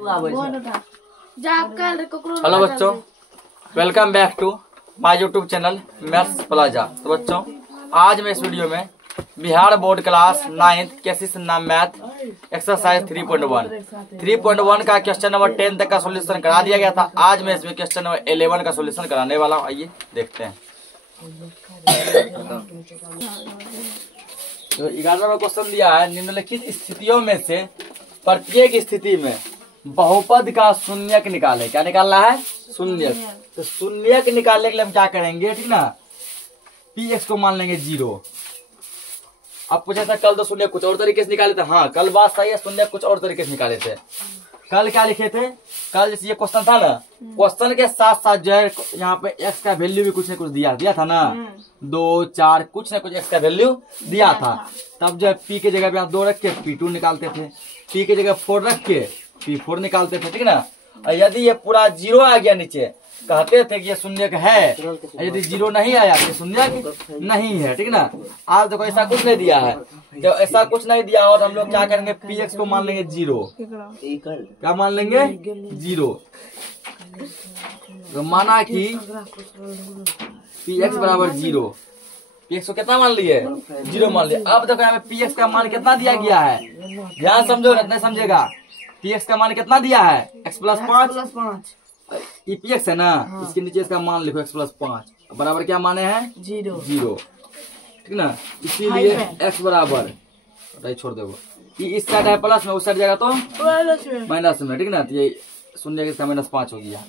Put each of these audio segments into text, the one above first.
Hello बच्चों, welcome back to my YouTube channel maths plaza. तो बच्चों, आज मैं इस वीडियो में बिहार बोर्ड क्लास 9th केसीस नाम मैथ एक्सरसाइज 3.1 का क्वेश्चन नंबर 10 तक का सॉल्यूशन करा दिया गया था। आज मैं इसमें क्वेश्चन नंबर 11 का सॉल्यूशन कराने वाला हूँ। आइए देखते हैं। तो 11वां क्वेश्चन दिया है, निम्नलिखित स्थितियों में से प्रत्येक स्थिति में बहुपद का शून्यक निकाले। क्या निकालना है? शून्यक। तो शून्यक निकालने के लिए हम क्या करेंगे, ठीक ना, पी एक्स को मान लेंगे 0। अब पूछा था कल तो शून्य कुछ और तरीके से निकाले थे। हाँ, कल बात सही है, शून्य कुछ और तरीके से निकाले थे। कल क्या लिखे थे? कल जैसे ये क्वेश्चन था ना, क्वेश्चन के साथ साथ जो है यहाँ पे एक्स का वैल्यू भी कुछ न कुछ दिया था ना, 2, 4 कुछ न कुछ एक्स का वैल्यू दिया था। तब जो है पी के जगह पे आप 2 रख के P2 निकालते थे, पी के जगह 4 रख के P4 निकालते थे, ठीक ना। और यदि ये पूरा 0 आ गया नीचे, कहते थे कि ये शून्यक है। यदि 0 नहीं आया तो शून्यक नहीं है, ठीक ना। आज देखो ऐसा कुछ नहीं दिया है। जब ऐसा कुछ नहीं दिया और हम लोग क्या करेंगे, पी एक्स को मान लेंगे 0। क्या मान लेंगे? 0। तो माना कि पी एक्स बराबर 0। पी एक्स को कितना मान लिए? 0 मान लिए। अब देखो यहाँ पे पी एक्स का मान कितना दिया गया है, ध्यान समझो, नहीं समझेगा। पी एक्स का मान कितना दिया है? x plus 5। ये पी एक्स है ना, इसके नीचे इसका मान लिखो x प्लस 5 बराबर क्या माने हैं? 0, ठीक ना। इसीलिए x बराबर छोड़ दो, इस साइड है प्लस में, उस साइड जाएगा तो माइनस में, ठीक ना। तो ये शून्य इसका -5 हो गया।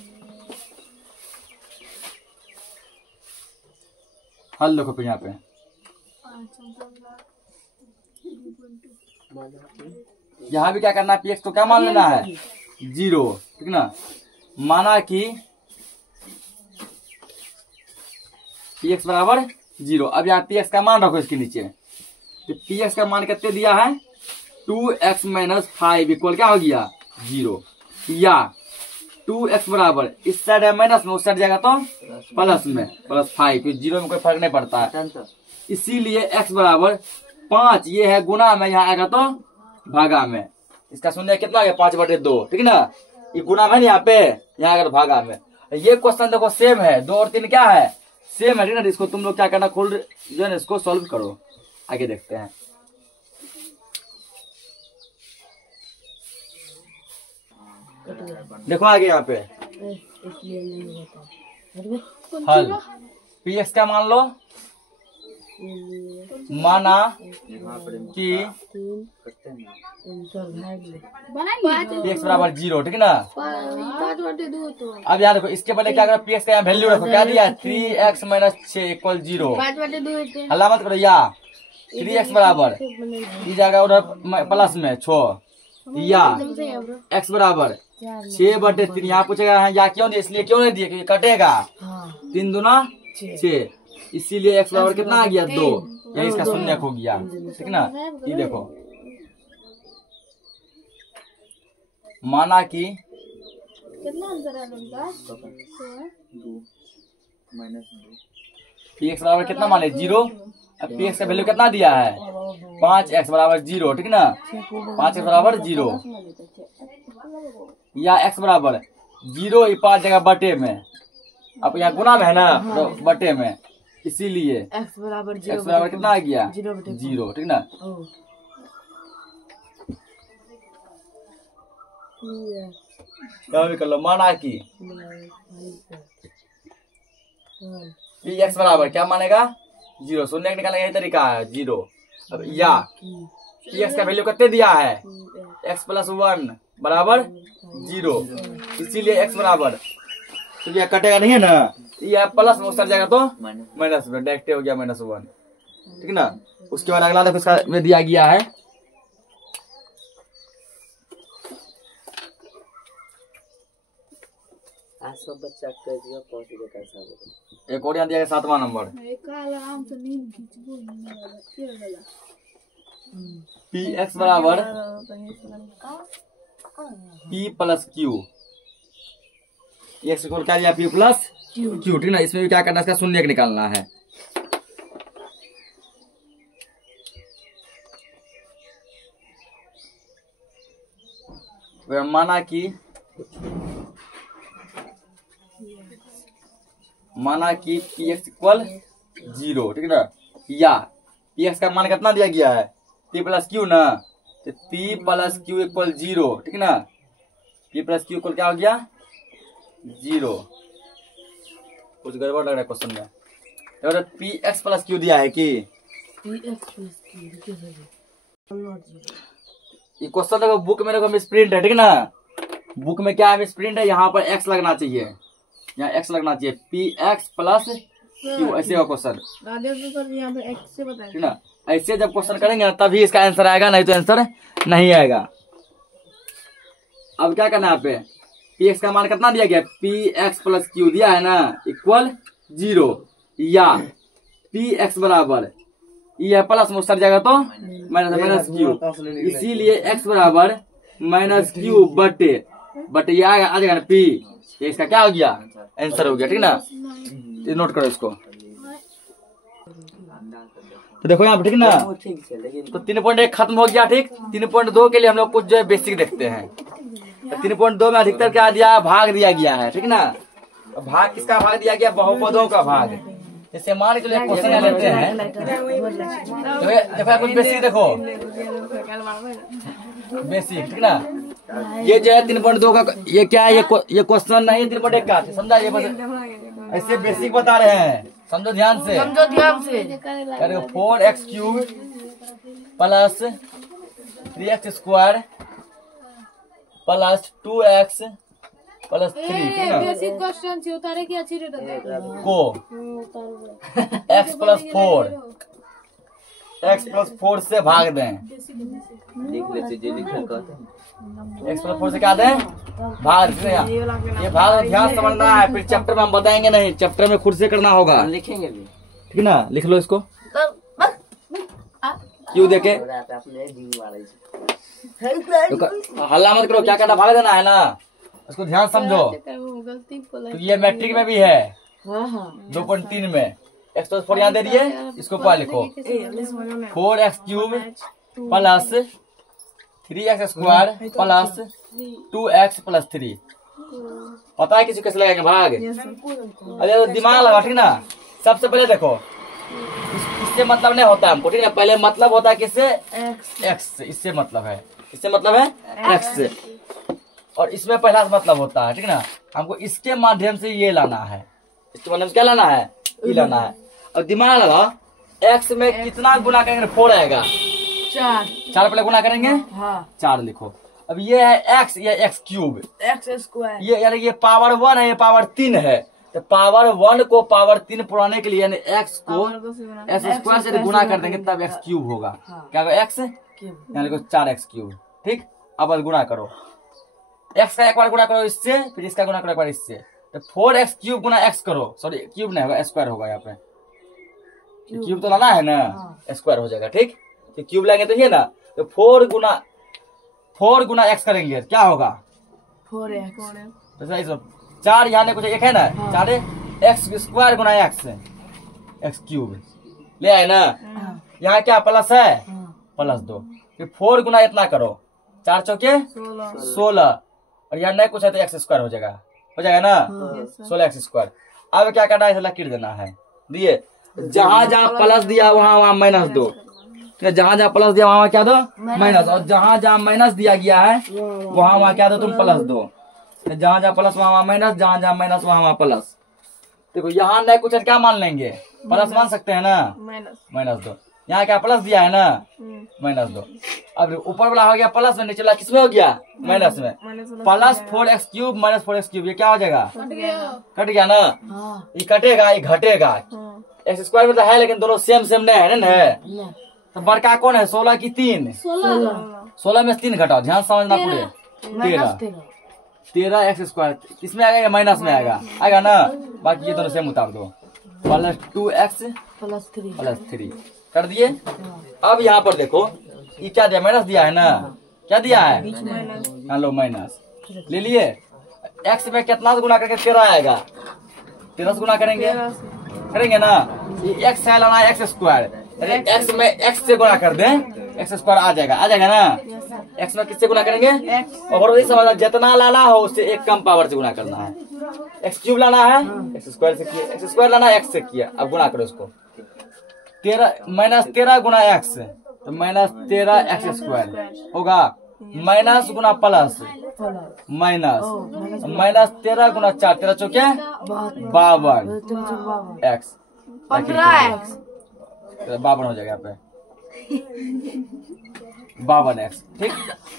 हल देखो फिर यहाँ पे यहाँ भी क्या करना है, पी एक्स को क्या मान लेना है? 0, ठीक ना। माना कि पी एक्स बराबर 0। अब यहाँ पी एक्स का मान रखो इसके नीचे। तो पी एक्स का मान कितने दिया है? 2x - 5 इक्वल क्या हो गया? 0। या 2x बराबर इस साइड है माइनस में, उस साइड जाएगा तो प्लस में, +5। 0 में कोई फर्क नहीं पड़ता है। इसीलिए x बराबर 5, ये है गुना में, यहाँ आएगा तो भागा में। इसका शून्य कितना आ गया? 5/2, ठीक ना। ये गुना में यहाँ पे, यहाँ अगर भागा में। ये क्वेश्चन देखो सेम है, 2 और 3 क्या है? सेम है, ठीक ना। इसको तुम लोग क्या करना, खुद जो है ना इसको सॉल्व करो। आगे देखते हैं। देखो आगे यहाँ पे हल। पी एक्स का मान लो, माना कि पी एक्स बराबर 0, ठीक ना। अब यार देखो, इसके पहले क्या करो, पी एक्स का यहाँ वैल्यू रखो। क्या दिया? 3x - 6 equal 0। हल्ला मत करो। या 3x बराबर ये जाएगा उधर प्लस में 6, या x बराबर 6/3। यहाँ पूछेगा या क्यों नहीं, इसलिए क्यों नहीं दिए, क्योंकि कटेगा। 3 दूना 6, इसीलिए x बराबर कितना आ गया? 2। यही इसका शून्यक हो गया, ठीक ना। ये देखो, माना कि पी एक्स बराबर कितना माने? 0। अब पी एक्स का वैल्यू कितना दिया है? 5x बराबर 0, ठीक ना। 5x बराबर 0 या x बराबर 0, 5 जगह बटे में। अब यहाँ गुना में है ना, तो बटे में, इसीलिए x बराबर कितना आ गया? 0, ठीक ना। क्या भी कर लो, माना कि पी एक्स बराबर क्या मानेगा? 0। शून्य निकालने का यही तरीका है, 0। अब या पी एक्स का वैल्यू कितने दिया है? x + 1 बराबर 0, इसीलिए x बराबर, तो यह कटेगा नहीं है ना, यह प्लस में उतर जाएगा तो माइनस में, डायरेक्ट हो गया -1, ठीक ना। उसके बाद अगला देखो, इसका में दिया गया है एक और यहाँ दिया गया 7वां नंबर, पी एक्स बराबर P + Q। एक्स को क्या दिया? P + Q, ठीक ना। इसमें भी क्या करना है, इसका शून्यक निकालना है। माना कि पी एक्स इक्वल 0, ठीक है ना, या पी एक्स का मान कितना दिया गया है, पी प्लस क्यू ना, तो पी प्लस क्यू इक्वल 0, ठीक है ना, पी प्लस क्यू इक्वल क्या हो गया 0। कुछ गड़बड़ लग रहा है क्वेश्चन में। तो पी एक्स प्लस क्यू दिया है कि ये क्वेश्चन देखो बुक में देखो मिसप्रिंट है, ठीक है ना, बुक में क्या है मिसप्रिंट है, यहाँ पर एक्स लगना चाहिए, यहाँ एक्स लगना चाहिए, पी एक्स प्लस क्यू ऐसे का क्वेश्चन, ठीक है ना। ऐसे जब क्वेश्चन करेंगे ना तभी इसका आंसर आएगा, नहीं तो आंसर नहीं आएगा। अब क्या करना है, यहाँ पे पी एक्स का मान कितना दिया गया, पी एक्स प्लस क्यू दिया है ना इक्वल 0, या पी एक्स बराबर ये प्लस में सट जाएगा तो माइनस क्यू, इसीलिए एक्स बराबर माइनस क्यू बटे ये आ जाएगा ना पी, ये इसका क्या हो गया आंसर हो गया, ठीक ना। ये नोट करो इसको। तो देखो यहाँ पे, ठीक ना, तो 3.1 खत्म हो गया, ठीक। 3.2 के लिए हम लोग कुछ जो है बेसिक देखते हैं। तो 3.2 में अधिकतर क्या दिया, भाग दिया गया है, ठीक ना। भाग किसका भाग दिया गया, बहुपदों का भाग। जैसे मान के लिए क्वेश्चन लेते हैं, देखो कुछ बेसिक देखो, बेसिक, ठीक ना। ये जो है 3.2 का ये क्या है, ये क्वेश्चन नहीं 3.1 का, समझा, ये ऐसे बेसिक बता रहे हैं, समझो ध्यान से, 4x cube plus 3x square plus 2x plus 3 को x प्लस 4 से भाग दें, x प्लस 4 से क्या दें, भाग दें। ये भाग ध्यान समझना है, फिर चैप्टर में हम बताएंगे नहीं, चैप्टर में खुद से करना होगा, लिखेंगे भी, ठीक ना। लिख लो इसको, क्यों देखे हल्ला मत करो, क्या करना, भाग देना है ना, इसको ध्यान समझो। तो ये मैट्रिक में भी है 2.3 में, x प्लस 4 यहाँ दे दिए, इसको क्या लिखो 4x cube plus 3x square plus 2x plus 3। पता है किसी कैसे लगाएंगे भाग, अरे तो दिमाग लगा, ठीक ना। सबसे पहले देखो इससे मतलब नहीं होता हमको, ठीक है, पहले मतलब होता है किससे, x से, इससे मतलब है, इससे मतलब है x से, और इसमें पहला मतलब होता है, ठीक ना। हमको इसके माध्यम से ये लाना है, इसके माध्यम से क्या लाना है, ये लाना है। और दिमाग लगा x में कितना गुना करेंगे, 4 आएगा, 4 पहले गुना करेंगे, हाँ। 4 लिखो। अब ये है x, ये x क्यूब, x स्क्वायर, ये यानी ये पावर 1 है, ये पावर 3 है, तो पावर 1 को पावर 3 पुराने के लिए यानी x को x स्क्वायर से गुना कर देंगे तब x क्यूब होगा, हाँ। क्या होगा x यानी 4x क्यूब, ठीक। अब गुना करो, x का एक बार गुना करो इससे, फिर इसका गुना करो एक बार इससे, तो 4x क्यूब गुना x करो, सॉरी क्यूब नहीं होगा, स्क्वायर होगा, यहाँ पे क्यूब तो लाना है ना, स्क्वायर हो जाएगा, ठीक। तो क्यूब लेंगे तो ये ना, तो 4 गुना x करेंगे, क्या होगा 4x, तो 4 यहाँ कुछ एक है ना, 4 x स्क्वायर गुना x क्यूब ले आए ना, यहाँ क्या प्लस है, प्लस 2, फिर 4 गुना इतना करो, 4 चौके 16, और यहाँ नहीं कुछ है तो x स्क्वायर हो जाएगा ना, 16x स्क्वायर। अब क्या करना है, लकीर देना है, दिए जहां जहां प्लस दिया वहां माइनस दो, जहां जहां प्लस दिया वहां क्या दो माइनस, और जहां जहां माइनस दिया गया है वहां क्या दो तुम प्लस दो, जहां जहां प्लस वहां माइनस, जहां जहां माइनस वहां प्लस। देखो यहाँ नहीं कुछ क्या मान लेंगे, प्लस मान सकते हैं ना, माइनस 2, यहाँ क्या प्लस दिया है ना, माइनस 2। अब ऊपर वाला हो गया प्लस में, नीचे वाला किसमें हो गया, माइनस में, plus 4x cube minus 4x cube, ये क्या हो जाएगा, कट गया ना, ये कटेगा, ये घटेगा, x स्क्वायर में तो है लेकिन दोनों सेम नहीं है ना, तो बड़का कौन है, 16 की 3, 16 में 3 घटाओ, ध्यान समझना पूरे, 13x स्क्वायर इसमें आएगा, माइनस में आएगा ना, बाकी ये दोनों सेम उतार दो, प्लस 2x प्लस 3 कर दिए। अब यहाँ पर देखो ये क्या दिया, माइनस दिया है ना, क्या दिया है, लो माइनस ले लिए, x में कितना गुना करके 13 आएगा, 13 से गुना करेंगे ना, ये x है लाना x स्क्वायर, x में x से गुना कर दें एक्स स्क्वायर आ जाएगा ना। एक्स में किससे गुना करेंगे? और वही समझना, जितना लाना हो उससे एक कम पावर से गुना करना है। एक्स क्यूब लाना है, एक्स स्क्वायर से किया, एक्स स्क्वायर लाना है, एक्स से किया। अब गुना करो इसको, 13 माइनस 13 गुना एक्स, तो माइनस 13 एक्स स्क्वायर होगा। माइनस गुना प्लस माइनस, माइनस 13 गुना 4, 13 चौके 52 एक्स, 52 हो जाएगा यहाँ पे 52 एक्स। ठीक,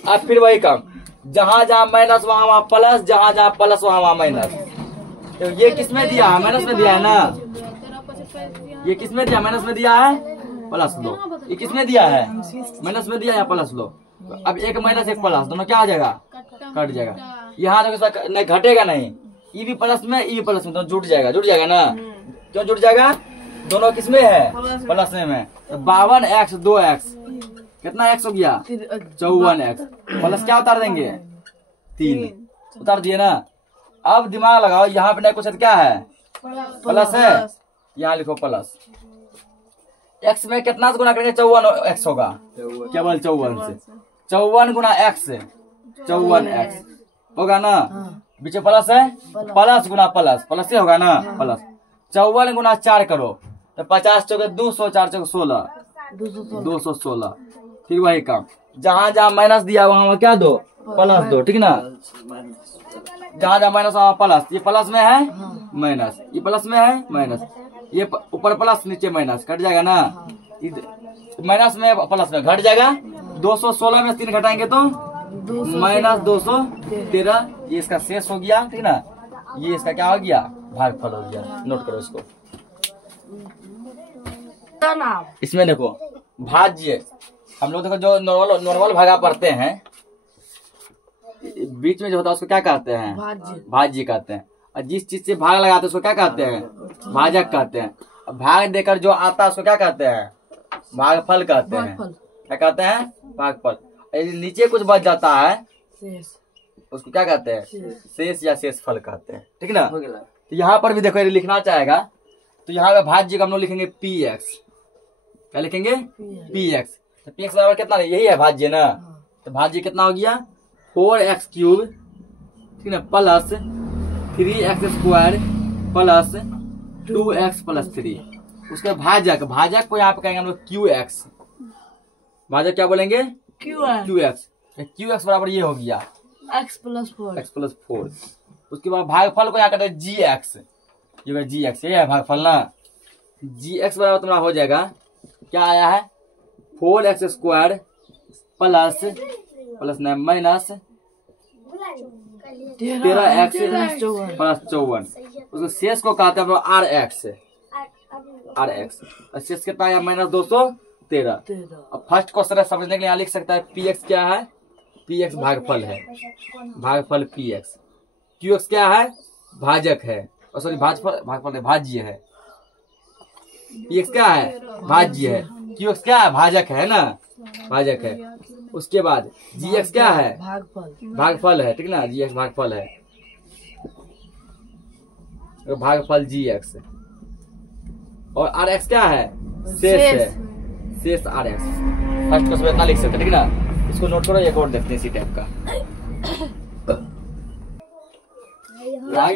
अब फिर वही काम, जहां जहां माइनस वहां वहां प्लस, जहां जहां प्लस वहां वहां माइनस। तो ये किसमें दिया है? माइनस में दिया है ना। ये किसमें दिया? माइनस में दिया है, प्लस लो। ये किसमें दिया है? माइनस में दिया है, प्लस लो। अब एक माइनस एक प्लस, दोनों क्या आ जाएगा? कट जाएगा। यहाँ नहीं घटेगा नहीं, ये भी प्लस में, ये भी प्लस में, दोनों जुट जाएगा ना। क्यों जुट जाएगा? दोनों किसमें है? प्लस में। तो 52 एक्स 2 एक्स, कितना एक्स हो गया? 54 एक्स। प्लस क्या उतार देंगे? 3 उतार दिए ना। अब दिमाग लगाओ, यहाँ पे नहीं कुछ क्या है? प्लस है, यहाँ लिखो प्लस। एक्स में कितना से गुना करेंगे? 54 एक्स होगा, केवल 54 से। 54 गुना एक्स, 54 एक्स होगा ना। बीच में प्लस है, प्लस गुना प्लस, प्लस से होगा ना प्लस। 54 गुना 4 करो तो 50 चौके 200, 4 चौके 16, 216। ठीक, वही काम, जहां जहां माइनस दिया वहां क्या दो? प्लस दो। ठीक ना, जहां जहां माइनस वहां प्लस। ये प्लस में है माइनस, ये प्लस में है माइनस, ये ऊपर प्लस नीचे माइनस, कट जाएगा ना। माइनस में प्लस में घट जाएगा। 216 में 3 घटाएंगे तो माइनस 213। ये इसका शेष हो गया। ठीक ना, ये इसका क्या हो गया? भागफल हो गया। नोट करो इसको। इसमें देखो भाज्य, हम लोग देखो जो नॉर्मल भागा पढ़ते हैं, बीच में जो होता है उसको क्या कहते हैं? भाज्य कहते हैं। और जिस चीज से भाग लगाते हैं उसको क्या कहते हैं? भाजक कहते हैं। भाग देकर जो आता है उसको क्या कहते हैं? भागफल कहते हैं। क्या कहते हैं? भागफल। नीचे कुछ बच जाता है उसको क्या कहते हैं? शेष या शेष फल कहते हैं। ठीक ना। तो यहाँ पर भी देखो ये लिखना चाहेगा तो यहाँ पे भाज्य का हम लोग लिखेंगे पी एक्स। क्या लिखेंगे? P x. तो पी एक्स बराबर कितना? यही है भाज्य ना। तो भाज्य कितना हो गया? 4x क्यूब, ठीक ना, plus 3x square plus 2x plus 3। उसके भाजक, भाजक को यहाँ पे कहेंगे हम लोग QX। भाजक क्या बोलेंगे? QX। QX बराबर ये हो गया x प्लस 4। उसके बाद भागफल को यहाँ करते हैं GX। ये GX, ये है भागफल ना। GX बराबर तुम्हारा हो जाएगा, क्या आया है? 4x square plus minus 13x plus 54। उसको शेष को कहते हैं RX। शेष कितना आया? माइनस 213। अब फर्स्ट क्वेश्चन है, समझने के लिए यहाँ लिख सकता है PX क्या है? PX भागफल है, भागफल PX। QX क्या है? भाजक है, सॉरी भागफल भाज्य है। PX क्या है? भाज्य है। QX क्या है? भाजक है ना, भाजक है। उसके बाद GX क्या है? भागफल है। ठीक ना, GX भागफल है, भागफल GX। और RX क्या है? शेष है, शेष RX। फर्स्ट क्वेश्चन इतना लिख सकते। ठीक ना, इसको नोट करो। एक और देखते हैं इसी टाइप का।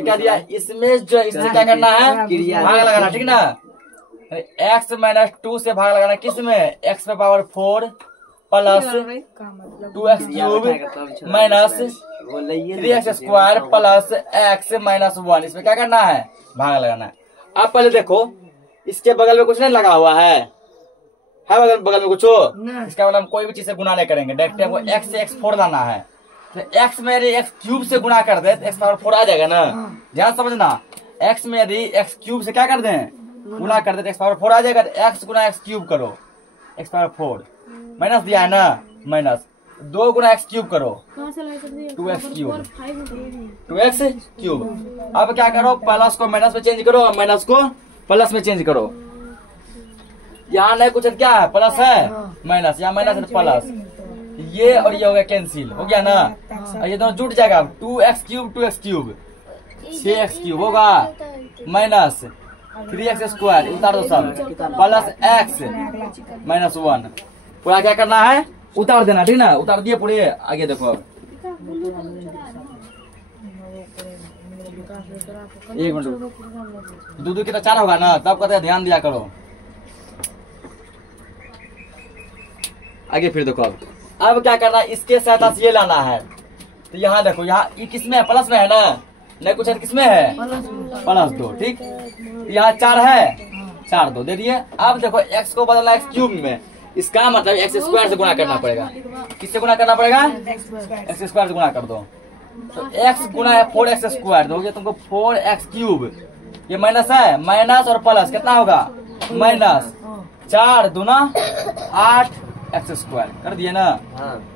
क्या दिया इसमें? जो इससे क्या करना है? भाग लगाना। ठीक ना, x माइनस 2 से भाग लगाना। किसमें? x पे power 4 plus 2x cube minus 3x square plus x minus 1। इसमें क्या करना है? भाग लगाना है। अब पहले देखो, इसके बगल में कुछ नहीं लगा हुआ है बगल में कुछ हो? इसका मतलब हम कोई भी चीज से गुना नहीं करेंगे, डायरेक्ट हमको x से x4 लाना है। तो x में यदि x क्यूब से गुना कर दे तो x पावर 4 आ जाएगा ना। ध्यान समझना, x में यदि x क्यूब से क्या कर दें? गुना कर दे तो x पावर 4 आ जाएगा। x गुना x क्यूब करो, x पावर 4 माइनस दिया है ना, माइनस 2 गुना x क्यूब करो, 2x क्यूब, 2x क्यूब। अब क्या करो? प्लस को माइनस में चेंज करो, माइनस को प्लस में चेंज करो। यहाँ नहीं कुछ, क्या है? प्लस है माइनस, यहाँ माइनस प्लस, ये और ये हो गया कैंसिल, हो गया ना। ये दोनों जुट जाएगा। 2x क्यूब 6x क्यूब होगा माइनस 3x स्क्वायर, उतार दो सब, प्लस x माइनस 1। पूरा क्या करना है, उतार देना, ठीक ना। उतार दिए पूरे, आगे देखो अब एक मिनट, दूध कितना 4 होगा ना, तब कहते हैं ध्यान दिया करो। आगे फिर देखो अब क्या करना है, इसके सहायता से ये लाना है। तो यहाँ देखो, यहाँ ये किसमें है, प्लस में है ना, नहीं कुछ है किसमें है, +2, ठीक। यहाँ 4 है, 4 2 दे दिए। अब देखो x को बदलना x क्यूब में, इसका मतलब x स्क्वायर से गुणा करना पड़ेगा। किससे गुणा करना पड़ेगा, x स्क्वायर से गुणा कर दो। तो x गुणा है 4x स्क्वायर, दोगे तुमको 4x क्यूब, ये माइनस है, माइनस और प्लस कितना होगा, -4 दूना 8x स्क्वायर कर दिए ना।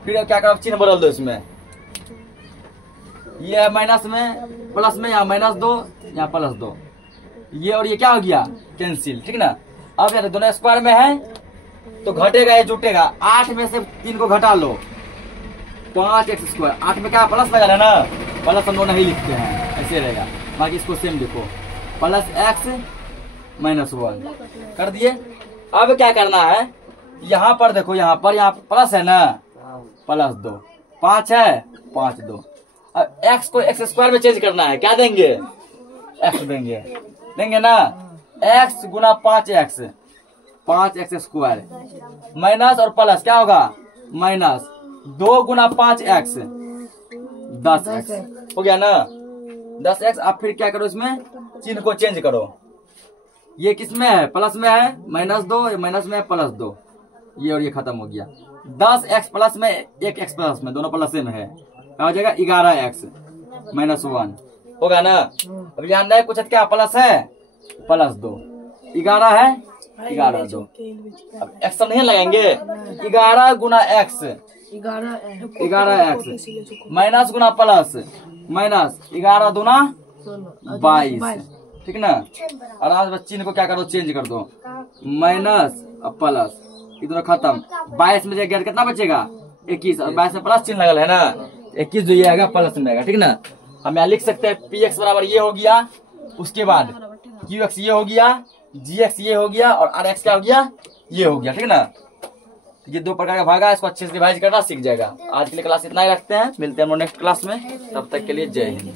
फिर क्या करो, चिन्ह बदल दो इसमें, ये है माइनस में, प्लस में, यहाँ -2, यहाँ +2, ये और ये क्या हो गया, कैंसिल, ठीक ना। अब यार दोनों स्क्वायर में है तो घटेगा या जुटेगा, 8 में से 3 को घटा लो, 5x स्क्वायर, 8 में क्या प्लस लगा है ना, प्लस हम लोग नहीं लिखते हैं, ऐसे रहेगा। बाकी इसको सेम लिखो, +x -1 कर दिए। अब क्या करना है, यहाँ पर देखो, यहाँ प्लस है ना, +2, 5 है, 5 2। अब x को x स्क्वायर में चेंज करना है, क्या देंगे, x देंगे ना, x गुना 5x, 5x स्क्वायर, माइनस और प्लस क्या होगा, -2 गुना 5x, 10x हो गया ना, 10x। अब फिर क्या करो, इसमें चिन्ह को चेंज करो, ये किसमें है, प्लस में है, -2, माइनस में है, +2, ये और ये खत्म हो गया। 10x प्लस में 1x प्लस में, दोनों प्लस में है, क्या हो जाएगा, 11x -1 होगा ना। अब यहाँ नए कुछ क्या प्लस है, +2, 11 है, 11 2। अब एक्स नहीं लगाएंगे, 11 गुना x, 11x माइनस गुना प्लस, -11 दूना 22, ठीक ना। आराम से चिन्ह को क्या करो, चेंज कर दो, माइनस और प्लस, इधर खत्म। 22 में जाएगा कितना बचेगा, 21, और 22 में प्लस चिन्ह लगल है ना, 21 जो ये आएगा प्लस में आएगा, ठीक ना। हम यहाँ लिख सकते हैं px बराबर ये हो गया, उसके बाद qx ये हो गया, gx ये हो गया, और rx क्या हो गया, ये हो गया, ठीक ना। ये 2 प्रकार का भागा, इसको अच्छे से रिवाइज करना सीख जाएगा। आज के लिए क्लास इतना ही रखते हैं, मिलते हैं हम नेक्स्ट क्लास में, तब तक के लिए जय हिंद।